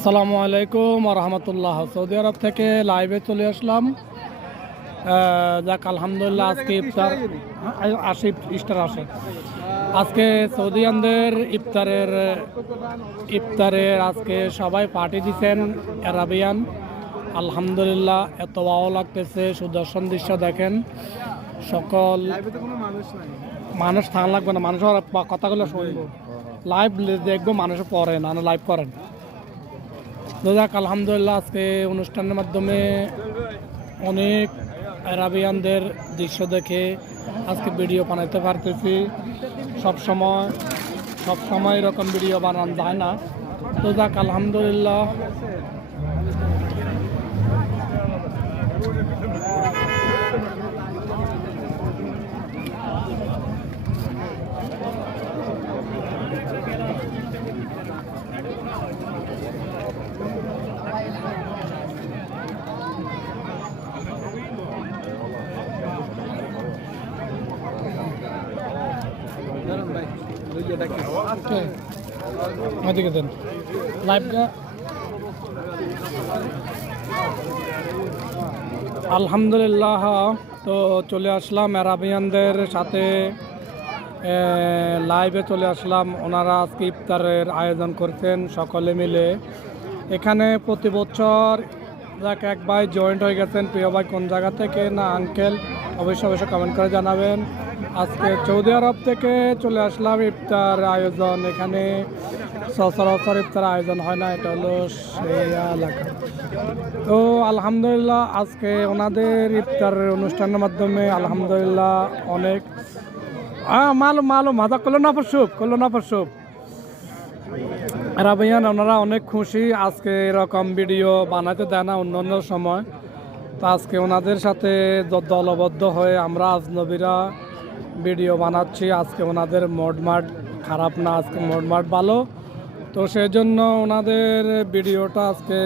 আসসালামু আলাইকুম রহমতুল্লাহ। সৌদি আরব থেকে লাইভে চলে আসলাম। যাক আলহামদুলিল্লাহ, আজকে ইফতার ইফতার আসে। আজকে সৌদিয়ানদের ইফতারের আজকে সবাই পার্টি দিচ্ছেন আরাবিয়ান। আলহামদুলিল্লাহ, এত ভালো লাগতেছে। সুদর্শন দৃশ্য দেখেন। সকল মানুষ থাকা লাগবে না, মানুষের কথাগুলো শুনবো, লাইভ দেখবো, মানুষে পড়ে না লাইভ করেন। যাক আলহামদুলিল্লাহ, আজকে অনুষ্ঠানের মাধ্যমে অনেক আরাবিয়ানদের দৃশ্য দেখে আজকে ভিডিও বানাইতে পারতেছি। সবসময় এরকম ভিডিও বানানো যায় না। তো যাক আলহামদুলিল্লাহ। এদিকে দেন লাইভটা। আলহামদুলিল্লাহ, তো চলে আসলাম আরাবিয়ানদের সাথে লাইভে চলে আসলাম। ওনারা আজকে ইফতারের আয়োজন করছেন সকলে মিলে। এখানে প্রতি বছর যাক এক ভাই জয়েন্ট হয়ে গেছেন। প্রিয় ভাই কোন জায়গা থেকে না আঙ্কেল, অবশ্যই কমেন্ট করে জানাবেন। আজকে সৌদি আরব থেকে চলে আসলাম ইফতার আয়োজন। এখানে সচরাচর ইফতার আয়োজন হয় না, এটা হলো সেই এলাকা। তো আলহামদুলিল্লাহ, আজকে ওনাদের ইফতারের অনুষ্ঠানের মাধ্যমে আলহামদুলিল্লাহ অনেক মালুম মাজাক করলো না পরশুপ আরাবিয়ান। ওনারা অনেক খুশি। আজকে এরকম ভিডিও বানাতে দেয় না অন্য সময়। তো আজকে ওনাদের সাথে দলবদ্ধ হয়ে আমরা আজনবীরা ভিডিও বানাচ্ছি। আজকে ওনাদের মোডমাট খারাপ না, আজকে মোডমাট ভালো। তো সেই জন্য ওনাদের ভিডিওটা আজকে